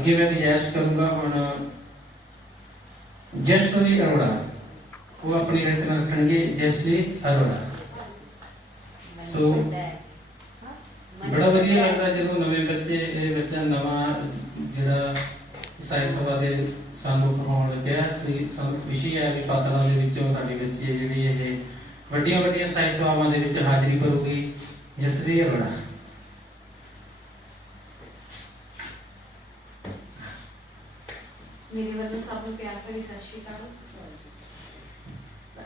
ਅੱਗੇ ਮੈਂ ਗੁਜਾਇਸ਼ ਕਰੂੰਗਾ, ਹੁਣ ਜੈਸਵਰੀ ਅਰੋੜਾ, ਉਹ ਆਪਣੀ ਰਚਨਾ ਰੱਖਣਗੇ ਜੈਸਵਰੀ ਅਰੋੜਾ। ਸੋ ਬੜਾ ਵਧੀਆ ਲੱਗਦਾ ਜਦੋਂ ਨਵੇਂ ਬੱਚੇ, ਇਹ ਬੱਚਾ ਨਵਾਂ ਜਿਹੜਾ ਸਾਇੰਸ ਸਭਾ ਦੇ ਸਾਨੂੰ ਪੜਾਉਣ ਲੱਗਿਆ ਸੀ ਸਾਨੂੰ ਖੁਸ਼ੀ ਹੈ ਵੀ ਫਾਤਲਾਂ ਦੇ ਵਿੱਚੋਂ ਸਾਡੇ ਬੱਚੇ ਜਿਹੜੇ ਇਹ ਵੱਡੀਆਂ ਵੱਡੀਆਂ ਸਾਈ ਸਭਾਵਾਂ ਦੇ ਵਿੱਚ ਹਾਜ਼ਰੀ ਭਰੂਗੀ ਜਸਵੀ ਅਰੋੜਾ। ਮੇਰੇ ਵੱਲੋਂ ਸਭ ਨੂੰ ਪਿਆਰ ਭਰੀ ਸਤਿ ਸ਼੍ਰੀ ਅਕਾਲ।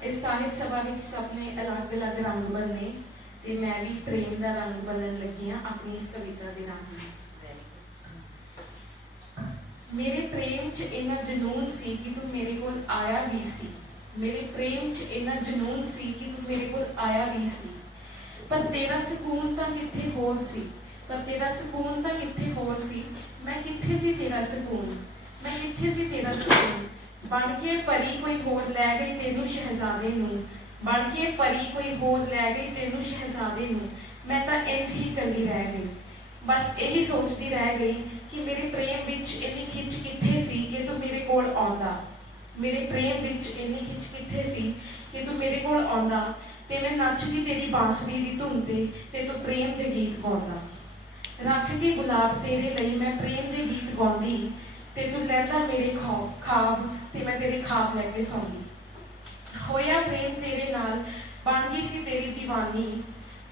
ਇਸ ਸਾਹਿਤ ਸਭਾ ਵਿੱਚ ਸਭ ਨੇ ਅਲੱਗ-ਅਲੱਗ ਰੰਗ ਬਣਨੇ ਤੇ ਮੈਂ ਵੀ ਪ੍ਰੇਮ ਦਾ ਰੰਗ ਬਣਨ ਲੱਗੀ ਹਾਂ, ਆਪਣੀ ਇਸ ਕਵਿਤਾ ਦੇ ਰਾਹੀਂ ਮੇਰੇ ਪ੍ਰੇਮ 'ਚ ਇੰਨਾ ਜਨੂਨ ਸੀ ਕਿ ਤੂੰ ਮੇਰੇ ਕੋਲ ਆਇਆ ਵੀ ਸੀ। ਮੇਰੇ ਪ੍ਰੇਮ 'ਚ ਇੰਨਾ ਜਨੂਨ ਸੀ ਕਿ ਤੂੰ ਮੇਰੇ ਕੋਲ ਆਇਆ ਵੀ ਸੀ। ਪਰ ਤੇਰਾ ਸਕੂਨ ਤਾਂ ਕਿੱਥੇ ਹੋਰ ਸੀ? ਪਰ ਤੇਰਾ ਸਕੂਨ ਤਾਂ ਕਿੱਥੇ ਹੋਰ ਸੀ? ਮੈਂ ਕਿੱਥੇ ਸੀ ਤੇਰਾ ਸਕੂਨ? ਕਿੱਥੇ ਸੀ ਤੇਰਾ ਸਕੂਨ। ਬਣ ਕੇ ਪਰੀ ਕੋਈ ਹੋਰ ਲੈ ਗਈ ਤੈਨੂੰ ਸ਼ਹਿਜ਼ਾਦੇ ਨੂੰ। ਬਣ ਕੇ ਪਰੀ ਕੋਈ ਹੋਰ ਲੈ ਗਈ ਤੈਨੂੰ ਸ਼ਹਿਜ਼ਾਦੇ ਨੂੰ। ਮੈਂ ਤਾਂ ਇੰਜ ਹੀ ਇਕੱਲੀ ਰਹਿ ਗਈ। ਬਸ ਇਹੀ ਸੋਚਦੀ ਰਹਿ ਗਈ ਕਿ ਮੇਰੇ ਪ੍ਰੇਮ ਵਿੱਚ ਇੰਨੀ ਖਿੱਚ ਕਿੱਥੇ ਸੀ ਕਿ ਤੂੰ ਮੇਰੇ ਕੋਲ ਆਉਂਦਾ। ਮੇਰੇ ਪ੍ਰੇਮ ਵਿੱਚ ਇੰਨੀ ਖਿੱਚ ਕਿੱਥੇ ਸੀ ਕਿ ਤੂੰ ਮੇਰੇ ਕੋਲ ਆਉਂਦਾ ਤੇ ਮੈਂ ਨੱਚਦੀ ਤੇਰੀ ਬਾਂਸਰੀ ਦੀ ਧੁਨ ਤੇ ਤੇ ਤੂੰ ਪ੍ਰੇਮ ਦੇ ਗੀਤ ਗਾਉਂਦਾ। ਰੱਖ ਕੇ ਗੁਲਾਬ ਤੇਰੇ ਲਈ ਮੈਂ ਪ੍ਰੇਮ ਦੇ ਗੀਤ ਗਾਉਂਦੀ ਤੇ ਤੂੰ ਲੈਂਦਾ ਮੇਰੇ ਖੌ- ਖਾਬ ਤੇ ਮੈਂ ਤੇਰੇ ਖਾਬ ਲੈ ਕੇ ਸੌਂਦੀ। ਹੋਇਆ ਪ੍ਰੇਮ ਤੇਰੇ ਨਾਲ, ਬਣ ਗਈ ਸੀ ਤੇਰੀ ਦੀਵਾਨੀ।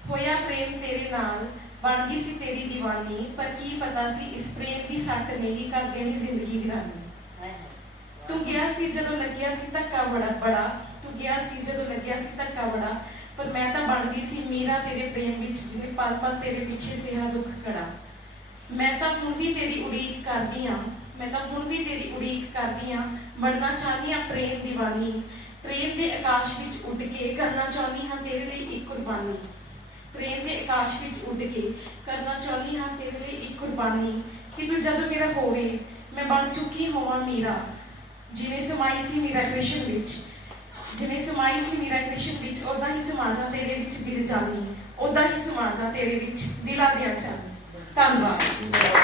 ਹੋਇਆ ਪ੍ਰੇਮ ਤੇਰੇ ਨਾਲ, ਬਣ ਗਈ ਸੀ ਤੇਰੀ ਦੀਵਾਨੀ। ਪਰ ਕੀ ਪਤਾ ਸੀ ਇਸ ਪ੍ਰੇਮ ਦੀ ਸੱਟ ਨੇ ਹੀ ਕਰ ਦੇਣੀ ਜ਼ਿੰਦਗੀ ਵੀਰਾਨੀ ਤੂੰ ਗਿਆ ਸੀ ਜਦੋਂ ਲੱਗਿਆ ਸੀ ਧੱਕਾ ਬੜਾ ਬੜਾ। ਤੂੰ ਗਿਆ ਸੀ ਜਦੋਂ ਲੱਗਿਆ ਸੀ ਧੱਕਾ ਬੜਾ। ਪਰ ਮੈਂ ਤਾਂ ਬਣ ਗਈ ਸੀ ਮੀਰਾ ਤੇਰੇ ਪ੍ਰੇਮ ਵਿੱਚ ਜਿਵੇਂ ਪਲ ਪਲ ਤੇਰੇ ਪਿੱਛੇ ਸਿਆ ਦੁੱਖ ਕੜਾ ਮੈਂ ਤਾਂ ਹੁਣ ਵੀ ਤੇਰੀ ਉਡੀਕ ਕਰਦੀ ਆ। ਮੈਂ ਤਾਂ ਹੁਣ ਵੀ ਤੇਰੀ ਉਡੀਕ ਕਰਦੀ ਆ ਬਣਨਾ ਚਾਹਨੀ ਆ ਪ੍ਰੇਮ ਦੀਵਾਨੀ। ਪ੍ਰੇਮ ਦੇ ਆਕਾਸ਼ ਵਿੱਚ ਉੱਡ ਕੇ ਕਰਨਾ ਚਾਹਨੀ ਹਾਂ ਤੇਰੇ ਲਈ ਇੱਕ ਕੁਰਬਾਨੀ। ਪ੍ਰੇਮ ਦੇ ਆਕਾਸ਼ ਵਿੱਚ ਉੱਡ ਕੇ ਕਰਨਾ ਚਾਹਨੀ ਹਾਂ ਤੇਰੇ ਲਈ ਇੱਕ ਕੁਰਬਾਨੀ। ਕਿ ਤੂੰ ਜਦੋਂ ਮੇਰਾ ਹੋਵੇ, ਮੈਂ ਬਣ ਚੁੱਕੀ ਹੋਵਾਂ ਮੀਰਾ। ਜਿਵੇਂ ਸਮਾਈ ਸੀ ਮੀਰਾ ਕ੍ਰਿਸ਼ਨ ਵਿੱਚ, ਜਿਵੇਂ ਸਮਾਈ ਸੀ ਮੀਰਾ ਕ੍ਰਿਸ਼ਨ ਵਿੱਚ ਉਦਾਂ ਹੀ ਸਮਾਜਾਂ ਤੇਰੇ ਵਿੱਚ ਬਿਰ ਜਾਣੀ ਉਦਾਂ ਹੀ ਸਮਾਜਾਂ ਤੇਰੇ ਵਿੱਚ ਦਿਲਾਂ ਦੇ ਚਾਨੀ। ਧੰਨਵਾਦ।